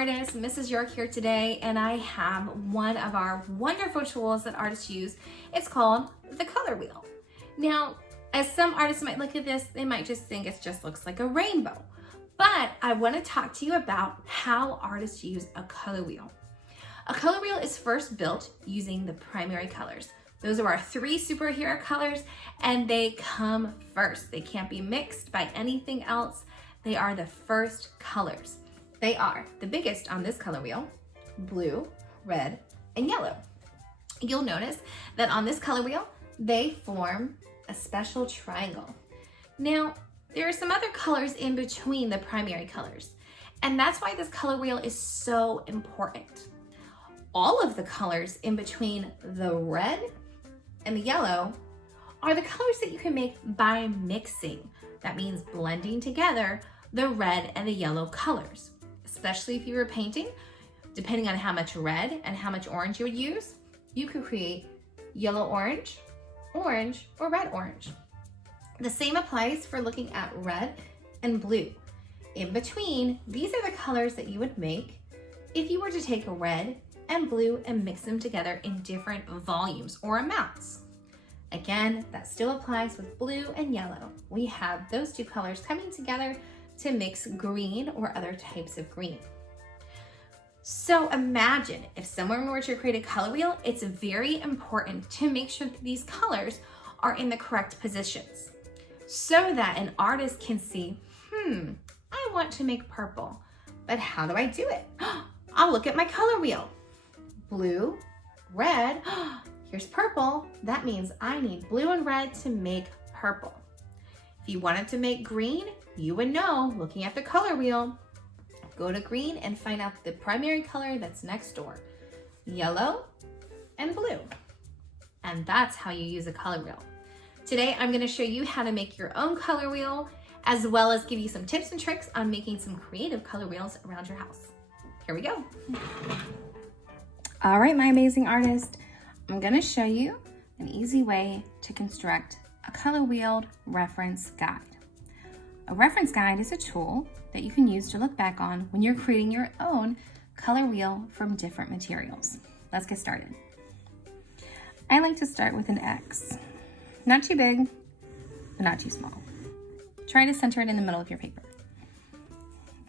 artists, Mrs. York here today, and I have one of our wonderful tools that artists use. It's called the color wheel. Now, as some artists might look at this, they might just think it just looks like a rainbow. But I want to talk to you about how artists use a color wheel. A color wheel is first built using the primary colors. Those are our three superhero colors, and they come first. They can't be mixed by anything else. They are the first colors. They are the biggest on this color wheel: blue, red, and yellow. You'll notice that on this color wheel, they form a special triangle. Now, there are some other colors in between the primary colors, and that's why this color wheel is so important. All of the colors in between the red and the yellow are the colors that you can make by mixing. That means blending together the red and the yellow colors. Especially if you were painting, depending on how much red and how much orange you would use, you could create yellow orange, orange, or red orange. The same applies for looking at red and blue. In between, these are the colors that you would make if you were to take red and blue and mix them together in different volumes or amounts. Again, that still applies with blue and yellow. We have those two colors coming together to mix green or other types of green. So imagine if someone were to create a color wheel, it's very important to make sure that these colors are in the correct positions so that an artist can see, I want to make purple, but how do I do it? I'll look at my color wheel. Blue, red, here's purple. That means I need blue and red to make purple. If you wanted to make green, you would know, looking at the color wheel, go to green and find out the primary color that's next door, yellow and blue. And that's how you use a color wheel. Today, I'm gonna show you how to make your own color wheel, as well as give you some tips and tricks on making some creative color wheels around your house. Here we go. All right, my amazing artist, I'm gonna show you an easy way to construct a color wheeled reference guide. A reference guide is a tool that you can use to look back on when you're creating your own color wheel from different materials. Let's get started. I like to start with an X. Not too big, but not too small. Try to center it in the middle of your paper.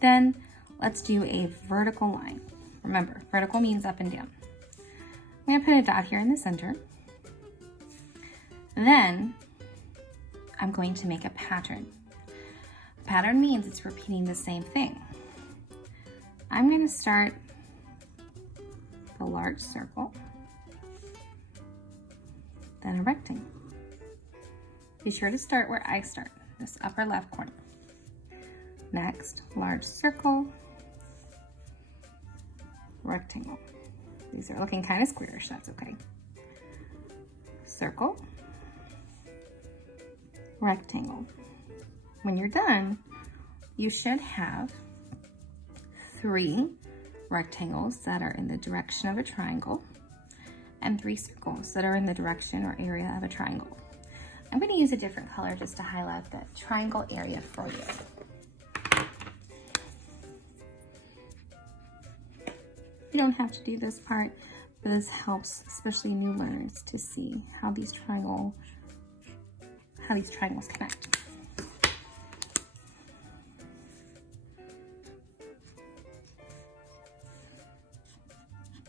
Then let's do a vertical line. Remember, vertical means up and down. I'm gonna put a dot here in the center. Then I'm going to make a pattern. A pattern means it's repeating the same thing. I'm going to start a large circle, then a rectangle. Be sure to start where I start, this upper left corner. Next, large circle, rectangle. These are looking kind of squarish, that's okay. Circle, rectangle. When you're done, you should have 3 rectangles that are in the direction of a triangle and 3 circles that are in the direction or area of a triangle. I'm going to use a different color just to highlight the triangle area for you. You don't have to do this part, but this helps especially new learners to see how these triangles connect.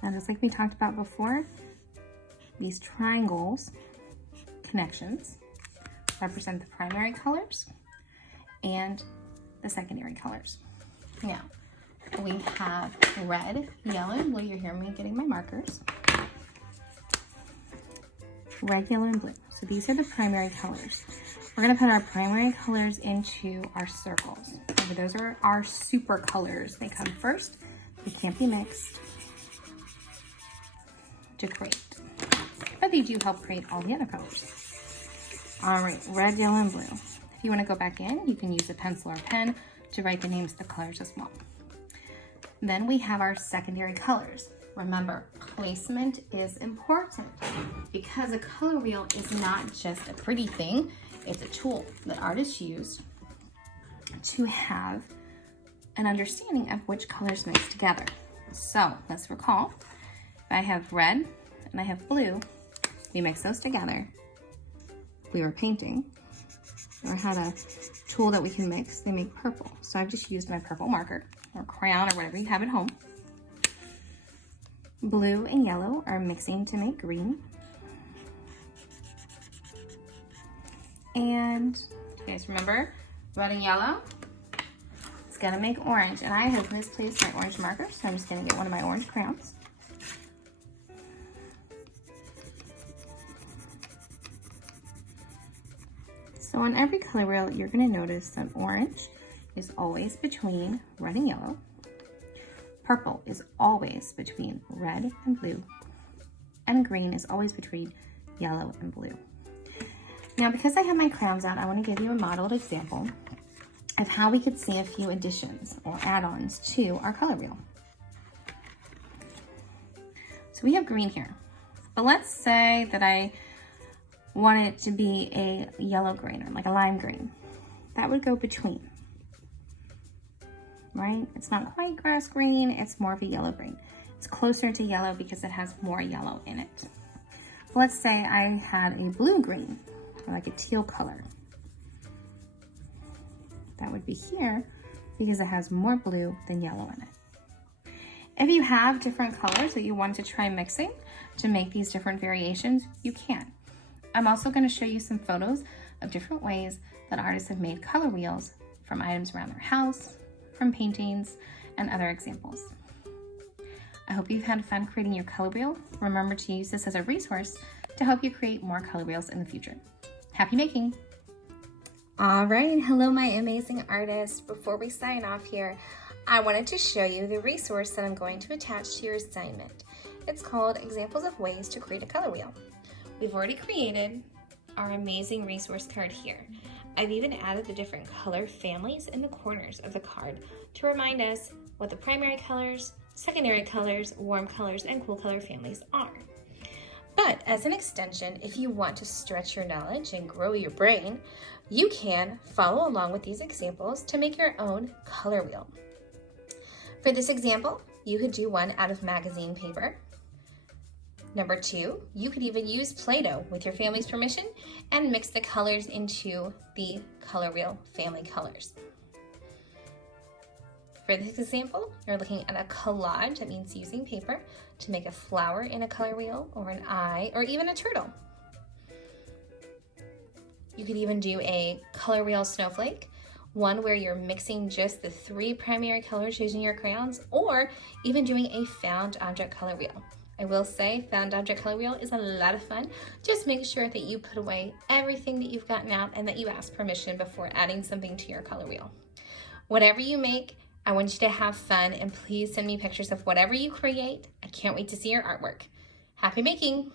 Now, just like we talked about before, these triangles, connections, represent the primary colors and the secondary colors. Now, we have red, yellow, and blue. You're hearing me getting my markers. Red, yellow, and blue. So these are the primary colors. We're gonna put our primary colors into our circles. Remember, those are our super colors. They come first. They can't be mixed to create, but they do help create all the other colors. All right, red, yellow, and blue. If you want to go back in, you can use a pencil or pen to write the names of the colors as well. Then we have our secondary colors. Remember, placement is important because a color wheel is not just a pretty thing, it's a tool that artists use to have an understanding of which colors mix together. So let's recall, if I have red and I have blue, we mix those together. We were painting or had a tool that we can mix, they make purple. So I've just used my purple marker or crayon or whatever you have at home. Blue and yellow are mixing to make green. And you guys remember, red and yellow, it's gonna make orange. And I have misplaced my orange marker, so I'm just gonna get one of my orange crayons. So on every color wheel, you're gonna notice that orange is always between red and yellow. Purple is always between red and blue. And green is always between yellow and blue. Now, because I have my crayons out, I wanna give you a modeled example of how we could see a few additions or add-ons to our color wheel. So we have green here, but let's say that I want it to be a yellow green or like a lime green. That would go between, right? It's not quite grass green, it's more of a yellow green. It's closer to yellow because it has more yellow in it. Let's say I had a blue green or like a teal color. That would be here because it has more blue than yellow in it. If you have different colors that you want to try mixing to make these different variations, you can. I'm also going to show you some photos of different ways that artists have made color wheels from items around their house, from paintings, and other examples. I hope you've had fun creating your color wheel. Remember to use this as a resource to help you create more color wheels in the future. Happy making! All right, hello my amazing artists. Before we sign off here, I wanted to show you the resource that I'm going to attach to your assignment. It's called Examples of Ways to Create a Color Wheel. We've already created our amazing resource card here. I've even added the different color families in the corners of the card to remind us what the primary colors, secondary colors, warm colors, and cool color families are. But as an extension, if you want to stretch your knowledge and grow your brain, you can follow along with these examples to make your own color wheel. For this example, you could do one out of magazine paper. Number 2, you could even use Play-Doh with your family's permission and mix the colors into the color wheel family colors. For this example, you're looking at a collage, that means using paper to make a flower in a color wheel or an eye or even a turtle. You could even do a color wheel snowflake, one where you're mixing just the 3 primary colors using your crayons, or even doing a found object color wheel. I will say found object color wheel is a lot of fun. Just make sure that you put away everything that you've gotten out and that you ask permission before adding something to your color wheel. Whatever you make, I want you to have fun, and please send me pictures of whatever you create. I can't wait to see your artwork. Happy making!